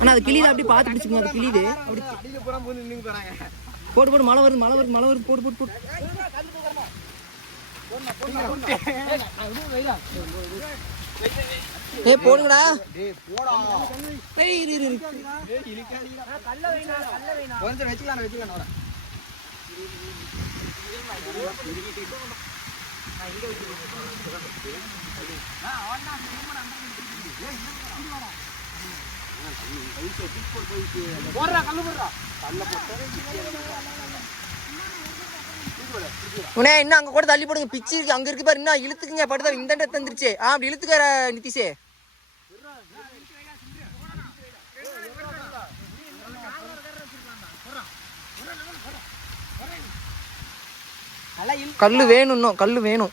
ஆனா அது கிளியில அப்படி பார்த்து பிடிச்சிக்கணும். அது கிளியுது. போட்டு போட்டு மழை வருது, மழை வருது, மழை வருது. போட்டு போட்டு போட்டு ஏய் போடுங்கடா. கொஞ்சம் வெச்சுக்கலாம் வெச்சுக்கலாம். உனே இன்னும் அங்க கூட தள்ளி போடுங்க. பிச்சு அங்க இருக்கு பாரு. இன்னும் இழுத்துக்குங்க. படுதா இந்த தந்துருச்சு. அப்படி இழுத்துக்கார நிதிஷே. கல்லு வேணும், இன்னும் கல்லு வேணும்.